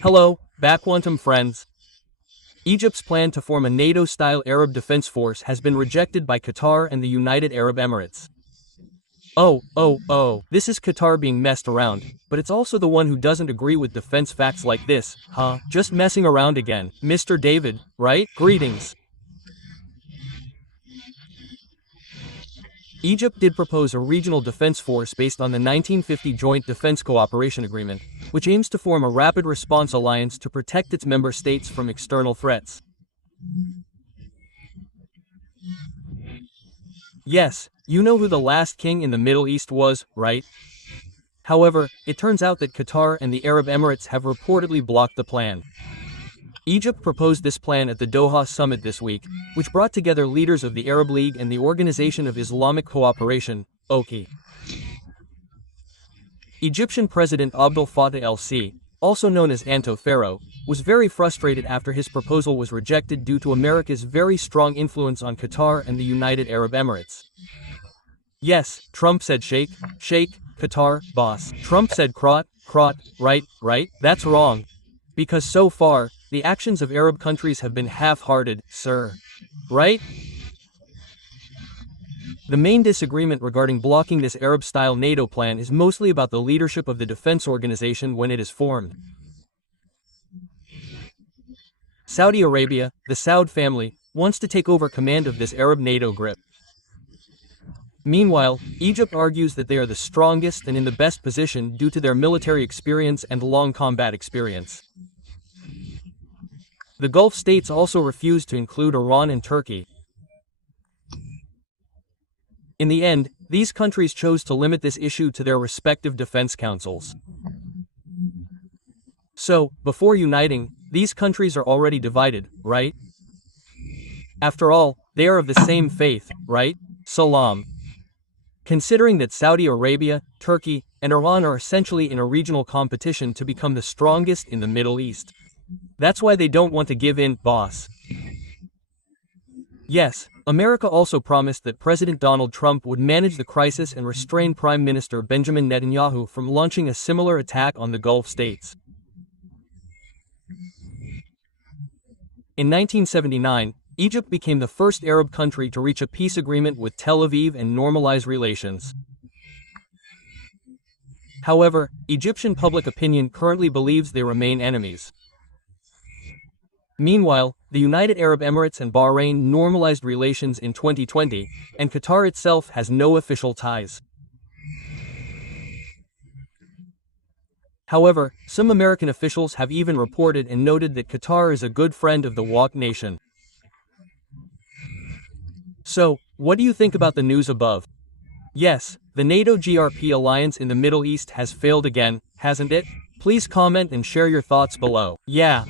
Hello, Backwantum friends. Egypt's plan to form a NATO-style Arab defense force has been rejected by Qatar and the United Arab Emirates. Oh, this is Qatar being messed around, but it's also the one who doesn't agree with defense facts like this, huh? Just messing around again, Mr. David, right? Greetings. Egypt did propose a regional defense force based on the 1950 Joint Defense Cooperation Agreement, which aims to form a rapid response alliance to protect its member states from external threats. Yes, you know who the last king in the Middle East was, right? However, it turns out that Qatar and the Arab Emirates have reportedly blocked the plan. Egypt proposed this plan at the Doha summit this week, which brought together leaders of the Arab League and the Organization of Islamic Cooperation, OIC. Egyptian President Abdel Fattah el-Sisi, also known as Pharaoh, was very frustrated after his proposal was rejected due to America's very strong influence on Qatar and the United Arab Emirates. Yes, Trump said shake, Qatar, boss. Trump said krot, right, that's wrong. Because so far, the actions of Arab countries have been half-hearted, sir. Right? The main disagreement regarding blocking this Arab-style NATO plan is mostly about the leadership of the defense organization when it is formed. Saudi Arabia, the Saud family, wants to take over command of this Arab NATO grip. Meanwhile, Egypt argues that they are the strongest and in the best position due to their military experience and long combat experience. The Gulf states also refuse to include Iran and Turkey. In the end, these countries chose to limit this issue to their respective defense councils. So, before uniting, these countries are already divided, right? After all, they are of the same faith, right? Salam. Considering that Saudi Arabia, Turkey, and Iran are essentially in a regional competition to become the strongest in the Middle East. That's why they don't want to give in, boss. Yes, America also promised that President Donald Trump would manage the crisis and restrain Prime Minister Benjamin Netanyahu from launching a similar attack on the Gulf states. In 1979, Egypt became the first Arab country to reach a peace agreement with Tel Aviv and normalize relations. However, Egyptian public opinion currently believes they remain enemies. Meanwhile, the United Arab Emirates and Bahrain normalized relations in 2020, and Qatar itself has no official ties. However, some American officials have even reported and noted that Qatar is a good friend of the WAC nation. So, what do you think about the news above? Yes, the NATO-GRP alliance in the Middle East has failed again, hasn't it? Please comment and share your thoughts below. Yeah.